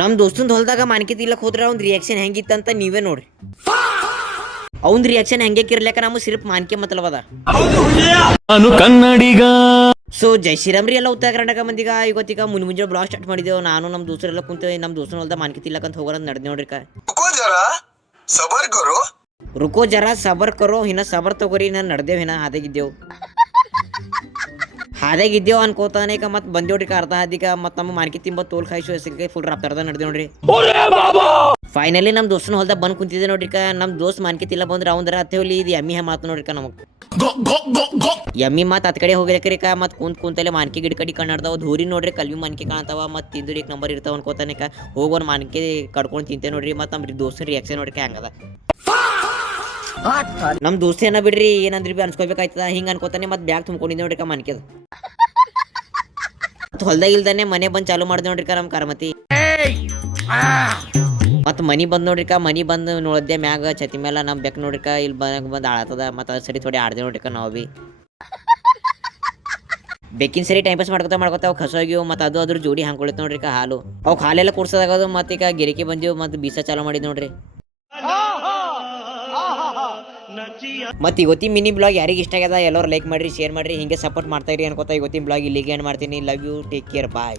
ನಮ್ಮ ದೋಸ್ತಂದು ಹೊಲದಾಗ ಮಾನ್ಕಿ ತಿಲ್ಲಕ್ ಹೋದ್ರೆ ಅವ್ನ ರಿಯಾಕ್ಷನ್ ಹೆಂಗಿತ್ತಂತ ನೀವೇ ನೋಡ್ರಿ. ಅವ್ನ ರಿಯಾಕ್ಷನ್ ಹೆಂಗೆ ಇರ್ಲಿಕ್ಕ ನಮಗೆ ಸಿರ್ಫ್ ಮಾನ್ಕೆ ಮತಲಬದ. ನಾನು ಕನ್ನಡಿಗ. ಸೊ ಜೈ ಶ್ರೀರಾಮ್ ರೀ ಎಲ್ಲ ಉತ್ತರ ಕರ್ನಾಟಕ ಮಂದಿಗ ಇವತ್ತೀಗ ಮುಂಜಾನೆ ಬ್ಲಾಗ್ ಸ್ಟಾರ್ಟ್ ಮಾಡಿದೆವು. ನಾನು ನಮ್ಮ ದೋಸ್ತರೆಲ್ಲ ಕುಂತೇವೆ. ನಮ್ಮ ದೋಸ್ತನ ಹೊಲ್ದ ಮಾನ್ಕಿ ತಿಲ್ಲಕಂತ ಹೋಗೋಣ ನಡೆದ್ ನೋಡ್ರಿ. ರುಕೋ ಜರ ಸಬರ್ ಕರೋ ಹಿನ್ನ ಸಬರ್ ತಗೋರಿ. ನಾನು ನಡೆದೇವು ಹಿನ್ನ ಹಾದಾಗಿದ್ದೇವು ಅನ್ಕೋತಾನೆ ಮತ್ತೆ ಬಂದೇವ್ರಿ ಅರ್ಧ ಹಾದಿಗ. ಮತ್ತೆ ನಮ್ಮ ಮಾನ್ಕಿ ತಿಂಬ ತೋಲ್ ಕಾಯಿಸು ಹೆಸರಿಗೆ ಫುಲ್ ರಾಪ್ತಾರ್ದ ನಡೆದೇವ್ ನೋಡ್ರಿ. ಫೈನಲಿ ನಮ್ಮ ದೋಸ್ತನ ಹೊಲ್ದ ಬಂದು ಕುಂತಿದ್ದೆ ನೋಡ್ರಿ. ನಮ್ಮ ದೋಸ್ತ್ ಮಾನ್ಕಿ ತಿಲ್ಲ ಬಂದ್ರೆ ಅವಂದ್ರ ಹತ್ತೇವಲ್ಲಿ ಇದು ಎಮ್ಮಿ ಮಾತು ನೋಡ್ರಿ ನಮಗೆ ಎಮ್ಮಿ ಮಾತು ಹತ್ ಕಡೆ ಹೋಗ್ಬೇಕ್ರಿ. ಮತ್ತೆ ಕುಂತಲ್ಲೇ ಮಾನ್ಕಿ ಗಿಡ ಕಡಿ ಕಣ್ಣಾಡ್ತಾವ ಧೂರಿ ನೋಡ್ರಿ. ಕಲ್ವಿ ಮಾನ್ಕಿ ಕಾಣ್ತಾವ ಮತ್ತೆ ತಿಂದ್ರಿ ನಂಬರ್ ಇರ್ತಾವ ಅನ್ಕೋತಾನೆ ಹೋಗೋನ್ ಮಾನ್ಕಿ ಕಡ್ಕೊಂಡು ತಿಂತೆ ನೋಡ್ರಿ. ಮತ್ತೆ ನಮ್ಮ ದೋಸ್ತನ ರಿಯಾಕ್ಷನ್ ನೋಡ್ರಿ ಹಂಗದ. ನಮ್ಮ ದೋಸ್ತ ಏನ ಬಿಡ್ರಿ ಏನಂದ್ರಿ ಬಿ ಅನ್ಸ್ಕೋಬೇಕಾಯ್ತದ ಹಿಂಗ ಅನ್ಕೋತಾನೆ. ಮತ್ತೆ ಬ್ಯಾಗ್ ತುಂಬ್ಕೊಂಡಿದ್ದೆ ನೋಡ್ರಿ ಮಾನ್ಕಿದ. ಹೊಲ್ದಾಗ ಇಲ್ದಾನೆ ಮನೆ ಬಂದ್ ಚಾಲು ಮಾಡ್ದೆ ನೋಡ್ರಿ ನಮ್ಮ ಕಾರಮತಿ. ಮತ್ ಮನಿ ಬಂದ್ ನೋಡ್ರಿ ಮನಿ ಬಂದ್ ನೋಡ್ದೆ ಮ್ಯಾಗ ಛತಿ ಮೇಲೆ ನಮ್ ಬೆಕ್ ನೋಡ್ರಿ ಇಲ್ಲಿ ಬಂದ್ ಆಳತದ. ಮತ್ತ ಸರಿ ಥೋಡೆ ಆಡ್ದೆ ನೋಡ್ರಿ ನಾವು ಬಿ ಬೆಕ್ಕಿನ ಸರಿ ಟೈಮ್ ಪಾಸ್ ಮಾಡ್ಕೊತ ಅವ್ ಕಸೋಗ್ಯವು. ಮತ್ತೆ ಅದು ಅದ್ರ ಜೋಡಿ ಹಾಕೊಳಿತ್ ನೋಡ್ರಿ ಹಾಲು. ಅವ್ ಹಾಲೆಲ್ಲ ಕುಡ್ಸೋದಾಗದು. ಮತ್ತೆ ಈಗ ಗಿರಿಕಿ ಬಂದಿವ್ ಮತ್ತೆ ಬೀಸ ಚಾಲು ಮಾಡಿದ್ ನೋಡ್ರಿ. ಮತ್ತೆ ಇವತ್ತಿನ ಮಿನಿ ಬ್ಲಾಗ್ ಯಾರಿಗೆ ಇಷ್ಟ ಆಗ್ಯದ ಎಲ್ಲರೂ ಲೈಕ್ ಮಾಡ್ರಿ, ಶೇರ್ ಮಾಡ್ರಿ, ಹಿಂಗೆ ಸಪೋರ್ಟ್ ಮಾಡ್ತಾ ಇರಿ ಅನ್ಕೋತಾ ಇವತ್ತಿನ ಬ್ಲಾಗ್ ಇಲ್ಲಿಗೆ ಎಂಡ್ ಮಾಡ್ತೀನಿ. Love you, take care, bye.